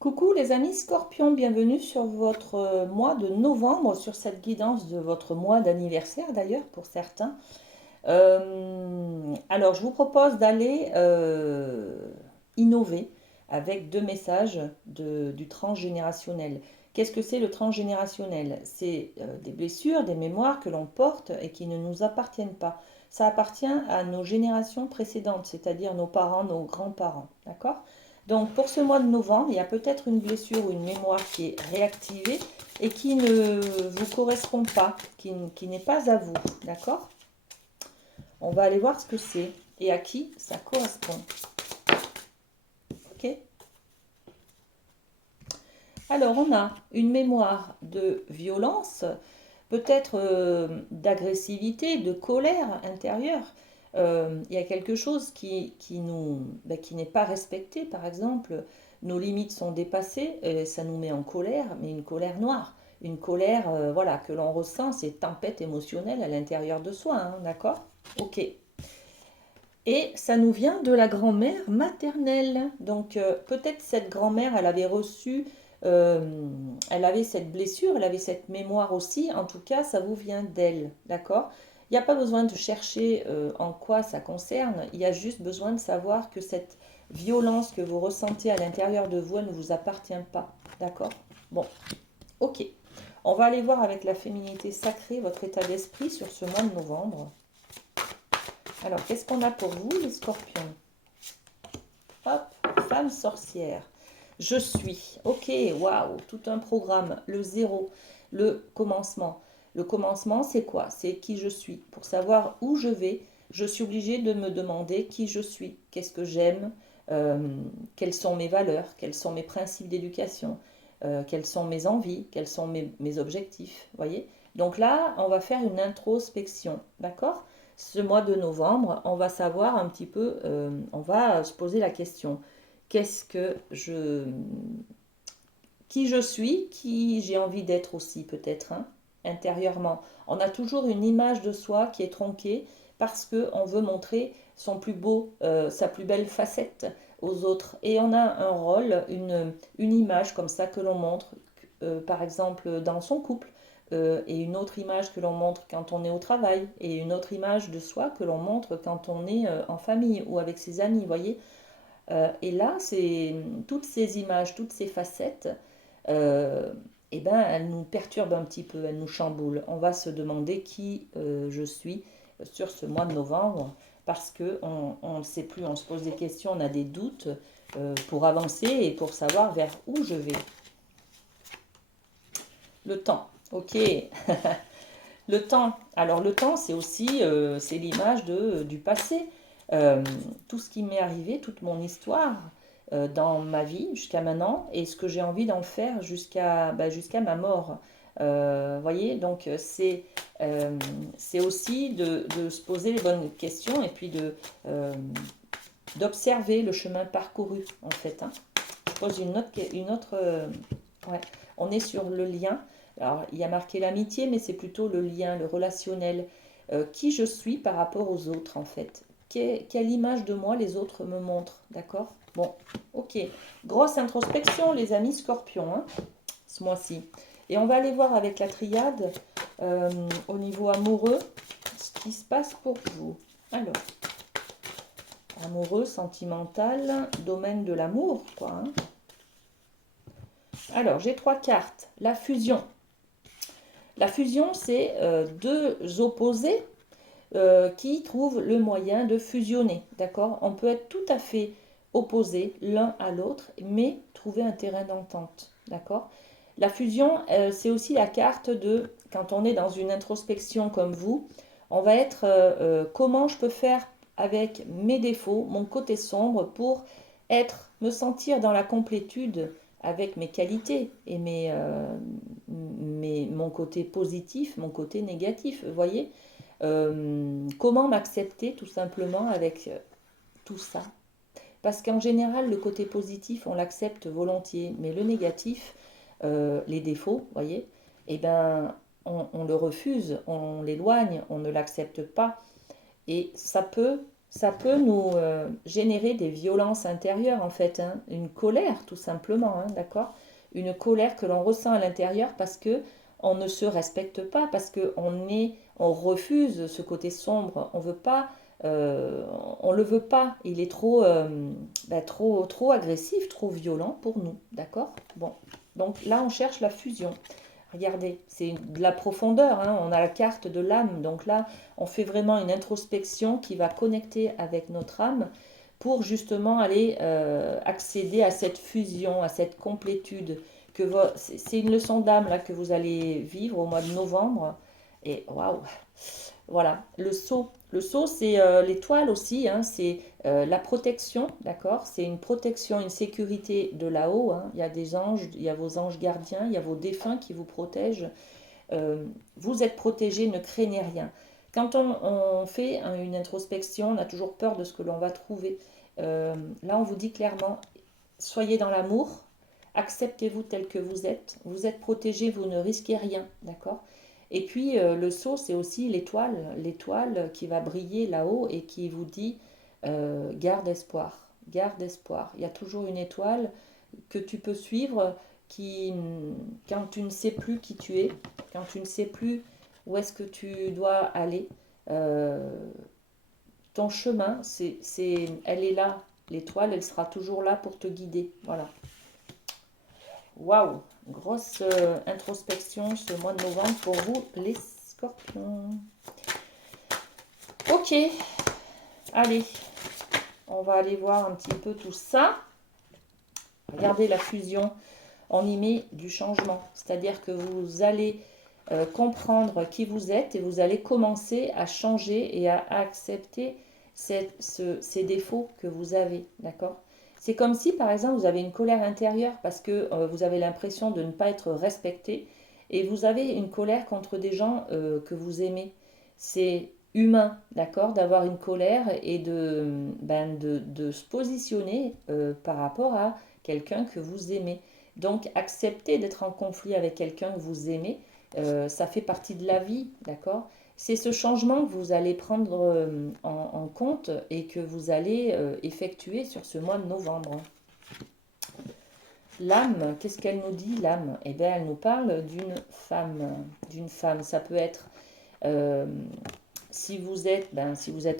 Coucou les amis Scorpions, bienvenue sur votre mois de novembre, sur cette guidance de votre mois d'anniversaire d'ailleurs pour certains. Alors je vous propose d'aller innover avec deux messages du transgénérationnel. Qu'est-ce que c'est le transgénérationnel? C'est des blessures, des mémoires que l'on porte et qui ne nous appartiennent pas. Ça appartient à nos générations précédentes, c'est-à-dire nos parents, nos grands-parents. D'accord? Donc pour ce mois de novembre, il y a peut-être une blessure ou une mémoire qui est réactivée et qui ne vous correspond pas, qui n'est pas à vous. D'accord? On va aller voir ce que c'est et à qui ça correspond. Ok? Alors, on a une mémoire de violence, peut-être d'agressivité, de colère intérieure. Il y a quelque chose qui n'est pas respecté, par exemple. Nos limites sont dépassées, et ça nous met en colère, mais une colère noire. Une colère voilà, que l'on ressent, c'est tempête émotionnelle à l'intérieur de soi, hein, d'accord? Ok. Et ça nous vient de la grand-mère maternelle. Donc peut-être cette grand-mère, elle avait reçu, elle avait cette blessure, elle avait cette mémoire aussi. En tout cas, ça vous vient d'elle, d'accord? Il n'y a pas besoin de chercher en quoi ça concerne. Il y a juste besoin de savoir que cette violence que vous ressentez à l'intérieur de vous, elle ne vous appartient pas, d'accord? Bon, ok. On va aller voir avec la féminité sacrée votre état d'esprit sur ce mois de novembre. Alors, qu'est-ce qu'on a pour vous, les scorpions? Hop, femme sorcière. Je suis. Ok, waouh, tout un programme. Le zéro, le commencement. Le commencement, c'est quoi? C'est qui je suis. Pour savoir où je vais, je suis obligée de me demander qui je suis. Qu'est-ce que j'aime? euh, Quelles sont mes valeurs? Quels sont mes principes d'éducation? Quelles sont mes envies? Quels sont mes objectifs? Voyez? Donc là, on va faire une introspection. D'accord? Ce mois de novembre, on va savoir un petit peu, on va se poser la question, qu'est-ce que je, qui je suis, qui j'ai envie d'être aussi peut-être, hein, intérieurement. On a toujours une image de soi qui est tronquée parce qu'on veut montrer son plus beau, sa plus belle facette aux autres. Et on a un rôle, une image comme ça que l'on montre, par exemple dans son couple, et une autre image que l'on montre quand on est au travail, et une autre image de soi que l'on montre quand on est en famille ou avec ses amis, voyez. Et là, c'est toutes ces images, toutes ces facettes, euh, eh ben, elles nous perturbent un petit peu, elles nous chamboulent. On va se demander qui je suis sur ce mois de novembre parce qu'on ne sait plus, on se pose des questions, on a des doutes pour avancer et pour savoir vers où je vais. Le temps, ok. Le temps, alors le temps, c'est aussi c'est l'image du passé. Euh, tout ce qui m'est arrivé, toute mon histoire dans ma vie jusqu'à maintenant et ce que j'ai envie d'en faire jusqu'à ma mort. Voyez, donc c'est aussi de se poser les bonnes questions et puis d'observer le chemin parcouru en fait, hein. Je pose une autre ouais. On est sur le lien. Alors, il y a marqué l'amitié, mais c'est plutôt le lien, le relationnel. Qui je suis par rapport aux autres, en fait. Quelle image de moi les autres me montrent, d'accord? Bon, ok. Grosse introspection, les amis scorpions, hein, ce mois-ci. Et on va aller voir avec la triade, au niveau amoureux, ce qui se passe pour vous. Alors, amoureux, sentimental, domaine de l'amour, quoi, hein. Alors, j'ai trois cartes. La fusion. La fusion, c'est deux opposés qui trouvent le moyen de fusionner. D'accord? On peut être tout à fait opposés l'un à l'autre, mais trouver un terrain d'entente. D'accord? La fusion, c'est aussi la carte de, quand on est dans une introspection comme vous, on va être comment je peux faire avec mes défauts, mon côté sombre, pour me sentir dans la complétude avec mes qualités et mon côté positif, mon côté négatif. Vous voyez? Comment m'accepter tout simplement avec tout ça? Parce qu'en général, le côté positif, on l'accepte volontiers, mais le négatif, les défauts, voyez, eh ben, on le refuse, on l'éloigne, on ne l'accepte pas. Et ça peut ça peut nous générer des violences intérieures en fait, hein. Une colère tout simplement, hein, d'accord? Une colère que l'on ressent à l'intérieur parce que on ne se respecte pas, parce que on refuse ce côté sombre, on veut pas, euh, on le veut pas, il est trop, trop agressif, trop violent pour nous, d'accord? Bon, donc là on cherche la fusion. Regardez, c'est de la profondeur, hein. On a la carte de l'âme. Donc là, on fait vraiment une introspection qui va connecter avec notre âme pour justement aller accéder à cette fusion, à cette complétude. C'est une leçon d'âme là que vous allez vivre au mois de novembre. Et waouh, voilà, le sceau. Le sceau, c'est l'étoile aussi, hein, c'est la protection, d'accord? C'est une protection, une sécurité de là-haut, hein. Il y a des anges, il y a vos anges gardiens, il y a vos défunts qui vous protègent. Vous êtes protégé, ne craignez rien. Quand on fait une introspection, on a toujours peur de ce que l'on va trouver. Là, on vous dit clairement, soyez dans l'amour, acceptez-vous tel que vous êtes protégé, vous ne risquez rien, d'accord? Et puis le sceau, c'est aussi l'étoile qui va briller là-haut et qui vous dit garde espoir, garde espoir. Il y a toujours une étoile que tu peux suivre qui, quand tu ne sais plus qui tu es, quand tu ne sais plus où est-ce que tu dois aller, euh, ton chemin, elle est là. L'étoile, elle sera toujours là pour te guider. Voilà. Waouh! Grosse introspection ce mois de novembre pour vous, les scorpions. Ok, allez, on va aller voir un petit peu tout ça. Regardez la fusion. On y met du changement. C'est-à-dire que vous allez comprendre qui vous êtes et vous allez commencer à changer et à accepter ces défauts que vous avez. D'accord? C'est comme si, par exemple, vous avez une colère intérieure parce que vous avez l'impression de ne pas être respecté et vous avez une colère contre des gens que vous aimez. C'est humain, d'accord, d'avoir une colère et de se positionner par rapport à quelqu'un que vous aimez. Donc, accepter d'être en conflit avec quelqu'un que vous aimez, ça fait partie de la vie, d'accord? C'est ce changement que vous allez prendre en compte et que vous allez effectuer sur ce mois de novembre. L'âme, qu'est-ce qu'elle nous dit, l'âme? Eh bien, elle nous parle d'une femme. D'une femme, ça peut être euh, si vous êtes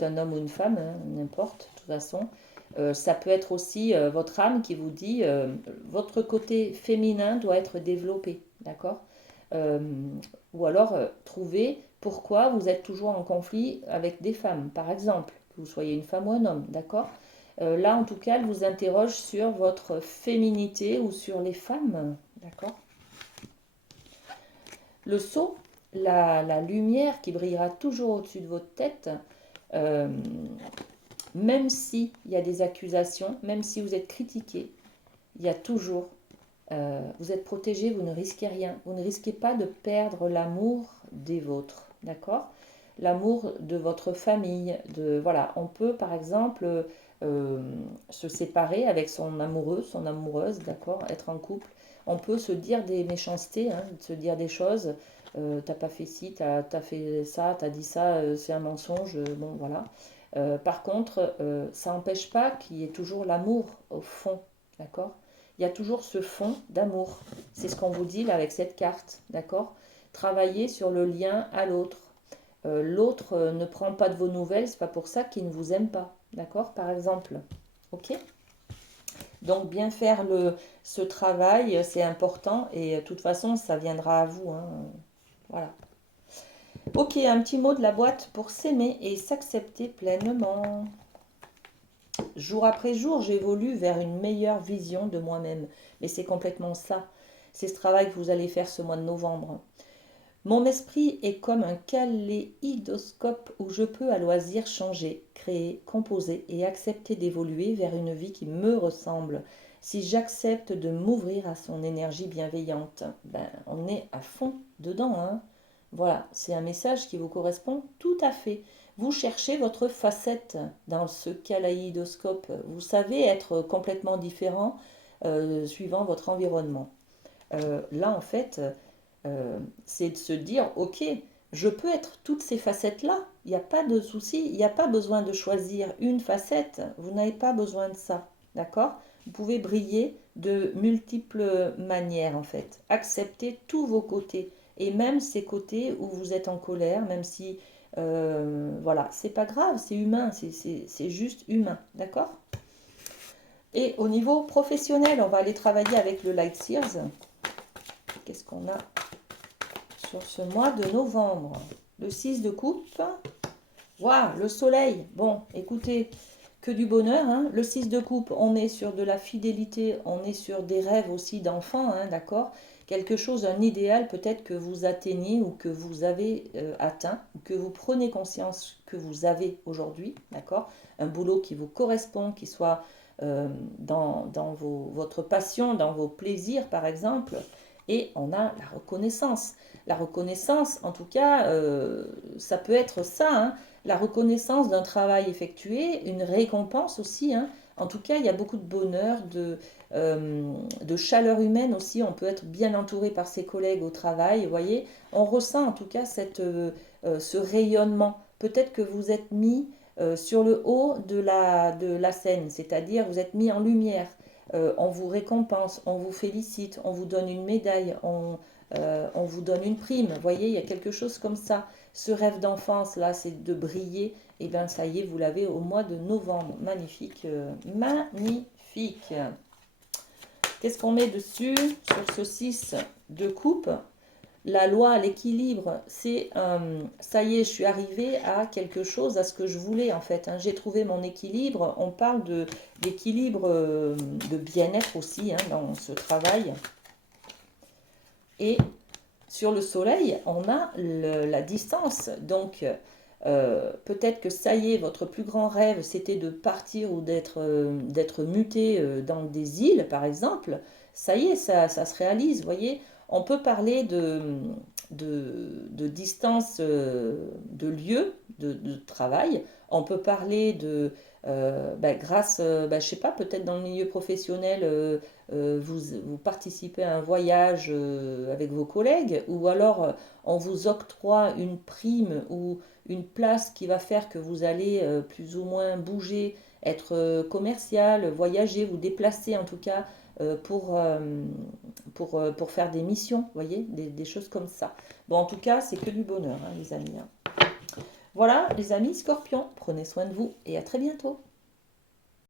un homme ou une femme, hein, n'importe, de toute façon, ça peut être aussi votre âme qui vous dit votre côté féminin doit être développé, d'accord? Euh, ou alors trouver pourquoi vous êtes toujours en conflit avec des femmes, par exemple, que vous soyez une femme ou un homme, d'accord? Là, en tout cas, elle vous interroge sur votre féminité ou sur les femmes, d'accord? Le sceau, la lumière qui brillera toujours au-dessus de votre tête, euh, même s'il y a des accusations, même si vous êtes critiqué, il y a toujours, vous êtes protégé, vous ne risquez rien. Vous ne risquez pas de perdre l'amour des vôtres, d'accord? L'amour de votre famille, voilà. On peut par exemple euh, se séparer avec son amoureux, son amoureuse, d'accord? Être en couple. On peut se dire des méchancetés, hein, se dire des choses. T'as pas fait ci, t'as fait ça, t'as dit ça, c'est un mensonge. Bon, voilà. Par contre, ça n'empêche pas qu'il y ait toujours l'amour au fond, d'accord? Il y a toujours ce fond d'amour. C'est ce qu'on vous dit là avec cette carte, d'accord? Travaillez sur le lien à l'autre. L'autre ne prend pas de vos nouvelles, c'est pas pour ça qu'il ne vous aime pas, d'accord? Par exemple, ok? Donc bien faire ce travail, c'est important et de toute façon, ça viendra à vous, hein. Voilà. Ok, un petit mot de la boîte pour s'aimer et s'accepter pleinement. Jour après jour, j'évolue vers une meilleure vision de moi-même. Mais c'est complètement ça. C'est ce travail que vous allez faire ce mois de novembre. Mon esprit est comme un kaléidoscope où je peux à loisir changer, créer, composer et accepter d'évoluer vers une vie qui me ressemble. Si j'accepte de m'ouvrir à son énergie bienveillante, on est à fond dedans, hein. Voilà, c'est un message qui vous correspond tout à fait. Vous cherchez votre facette dans ce kaléidoscope. Vous savez être complètement différent suivant votre environnement. Là, en fait, c'est de se dire, ok, je peux être toutes ces facettes-là. Il n'y a pas de souci, il n'y a pas besoin de choisir une facette. Vous n'avez pas besoin de ça. D'accord? Vous pouvez briller de multiples manières en fait. Acceptez tous vos côtés. Et même ces côtés où vous êtes en colère, même si, voilà, c'est pas grave, c'est humain, c'est juste humain. D'accord? Et au niveau professionnel, on va aller travailler avec le Light Sears. Qu'est-ce qu'on a sur ce mois de novembre? Le 6 de coupe. Waouh, le soleil. Bon, écoutez, que du bonheur. Hein. Le 6 de coupe, on est sur de la fidélité, on est sur des rêves aussi d'enfants, hein, d'accord? Quelque chose, un idéal peut-être que vous atteignez ou que vous avez atteint, ou que vous prenez conscience que vous avez aujourd'hui, d'accord? Un boulot qui vous correspond, qui soit dans votre passion, dans vos plaisirs par exemple. Et on a la reconnaissance. La reconnaissance, en tout cas, ça peut être ça, hein, la reconnaissance d'un travail effectué, une récompense aussi. Hein. En tout cas, il y a beaucoup de bonheur, de chaleur humaine aussi. On peut être bien entouré par ses collègues au travail. Vous voyez, on ressent en tout cas ce rayonnement. Peut-être que vous êtes mis sur le haut de la scène, c'est-à-dire vous êtes mis en lumière. On vous récompense, on vous félicite, on vous donne une médaille, on vous donne une prime. Vous voyez, il y a quelque chose comme ça. Ce rêve d'enfance, là, c'est de briller. Et bien, ça y est, vous l'avez au mois de novembre. Magnifique, magnifique. Qu'est-ce qu'on met dessus sur ce 6 de coupe? La loi, l'équilibre, c'est ça y est, je suis arrivée à quelque chose, à ce que je voulais en fait. Hein. J'ai trouvé mon équilibre. On parle d'équilibre, de bien-être aussi hein, dans ce travail. Et sur le soleil, on a la distance. Donc, peut-être que ça y est, votre plus grand rêve, c'était de partir ou d'être muté dans des îles, par exemple. Ça y est, ça se réalise, vous voyez. On peut parler de distance de lieu de travail. On peut parler grâce, je sais pas, peut-être dans le milieu professionnel, vous participez à un voyage avec vos collègues, ou alors on vous octroie une prime ou une place qui va faire que vous allez plus ou moins bouger, être commercial, voyager, vous déplacer en tout cas pour faire des missions, vous voyez, des choses comme ça. Bon, en tout cas, c'est que du bonheur, hein, les amis. Hein. Voilà, les amis scorpions, prenez soin de vous et à très bientôt.